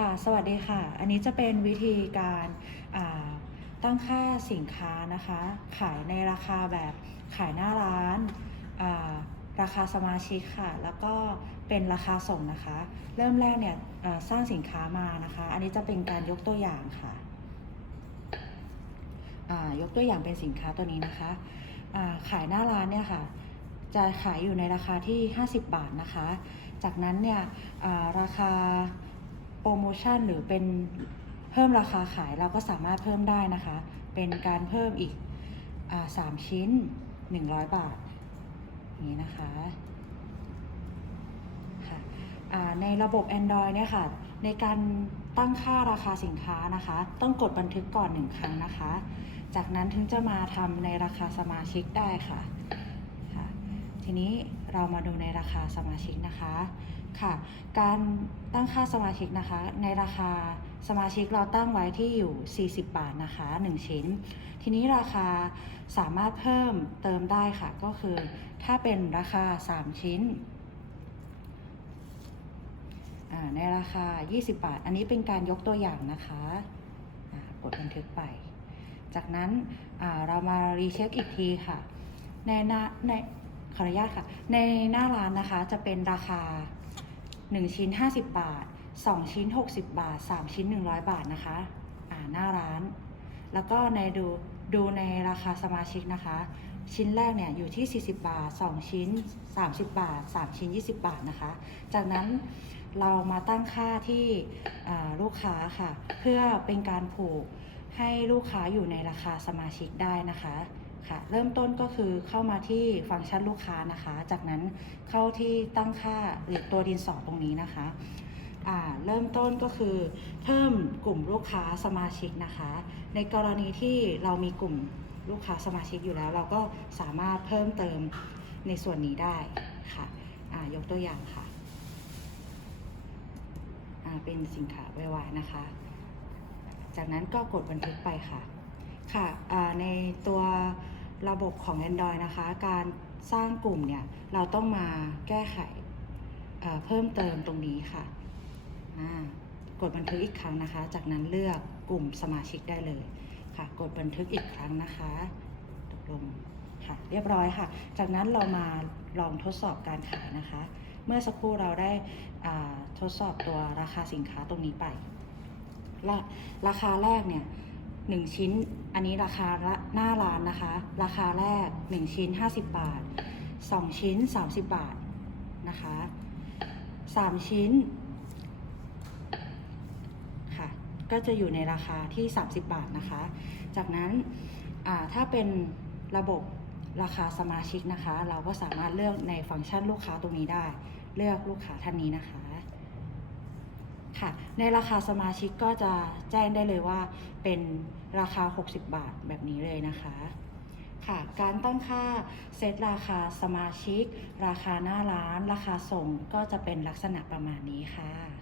ค่ะ สวัสดีค่ะ อันนี้จะเป็นวิธีการตั้งค่าสินค้านะคะ ขายในราคาแบบขายหน้าร้านาราคาสมาชิกค่ะ แล้วก็เป็นราคาส่งนะคะ เริ่มแรกเนี่ยสร้างสินค้ามานะคะ อันนี้จะเป็นการยกตัวอย่างค่ะ ยกตัวอย่างเป็นสินค้าตัวนี้นะคะาขายหน้าร้านเนี่ยค่ะจะขายอยู่ในราคาที่ 50 บาทนะคะ จากนั้นเนี่ยาราคา โปรโมชั่นหรือเป็นเพิ่มราคาขายเราก็สามารถเพิ่มได้นะคะ เป็นการเพิ่มอีกอาสามชิ้น 100 บาทอย่างนี้นะคะค่ะในระบบ Android เนี่ยค่ะ ในการตั้งค่าราคาสินค้านะคะ ต้องกดบันทึกก่อนหนึ่งครั้งนะคะ จากนั้นถึงจะมาทำในราคาสมาชิกได้ค่ะค่ะ ทีนี้เรามาดูในราคาสมาชิกนะคะ ค่ะ การตั้งค่าสมาชิกนะคะ ในราคาสมาชิกเราตั้งไว้ที่อยู่ 40 บาทนะคะ 1 ชิ้น ทีนี้ราคาสามารถเพิ่มเติมได้ค่ะ ก็คือถ้าเป็นราคา 3 ชิ้น ในราคา 20 บาท อันนี้เป็นการยกตัวอย่างนะคะกดบันทึกไป จากนั้นเรามารีเช็คอีกทีค่ะ ในหน้าในขออนุญาตค่ะ ในหน้าร้านนะคะจะเป็นราคา 1 ชิ้น 50 บาท 2 ชิ้น 60 บาท 3 ชิ้น 100 บาทนะคะอ่าหน้าร้าน แล้วก็ในดูดูในราคาสมาชิกนะคะ ชิ้นแรกเนี่ยอยู่ที่ 40 บาท 2 ชิ้น 30 บาท 3 ชิ้น 20 บาทนะคะ จากนั้นเรามาตั้งค่าที่ลูกค้าค่ะ เพื่อเป็นการผูกให้ลูกค้าอยู่ในราคาสมาชิกได้นะคะ ค่ะเริ่มต้นก็คือเข้ามาที่ฟังก์ชันลูกค้านะคะ จากนั้นเข้าที่ตั้งค่าหรือตัวดินสอตรงนี้นะคะเริ่มต้นก็คือเพิ่มกลุ่มลูกค้าสมาชิกนะคะ ในกรณีที่เรามีกลุ่มลูกค้าสมาชิกอยู่แล้ว เราก็สามารถเพิ่มเติมในส่วนนี้ได้ค่ะยกตัวอย่างค่ะเป็นสินค้าไวๆนะคะ จากนั้นก็กดบันทึกไปค่ะค่ะในตัว ระบบของ Android นะคะ การสร้างกลุ่มเนี่ย เราต้องมาแก้ไขเเพิ่มเติมตรงนี้ค่ะ กดบันทึกอีกครั้งนะคะ จากนั้นเลือกกลุ่มสมาชิกได้เลยค่ะ กดบันทึกอีกครั้งนะคะตกลงค่ะ เรียบร้อยค่ะ จากนั้นเรามาลองทดสอบการขายนะคะ เมื่อสักครู่เราได้ทดสอบตัวราคาสินค้าตรงนี้ไปและราคาแรกเนี่ยหนึ่งชิ้น อันนี้ราคาหน้าร้านนะคะ ราคาแรก 1 ชิ้น 50 บาท 2 ชิ้น 30 บาทนะคะ 3 ชิ้นค่ะก็จะอยู่ในราคาที่ 30 บาทนะคะ จากนั้นถ้าเป็นระบบราคาสมาชิกนะคะ เราก็สามารถเลือกในฟังก์ชันลูกค้าตรงนี้ได้ เลือกลูกค้าท่านนี้นะคะค่ะในราคาสมาชิกก็จะแจ้งได้เลยว่าเป็นราคา 60 บาทแบบนี้เลยนะคะ ค่ะ การตั้งค่าเซตราคาสมาชิก ราคาหน้าร้าน ราคาส่งก็จะเป็นลักษณะประมาณนี้ค่ะ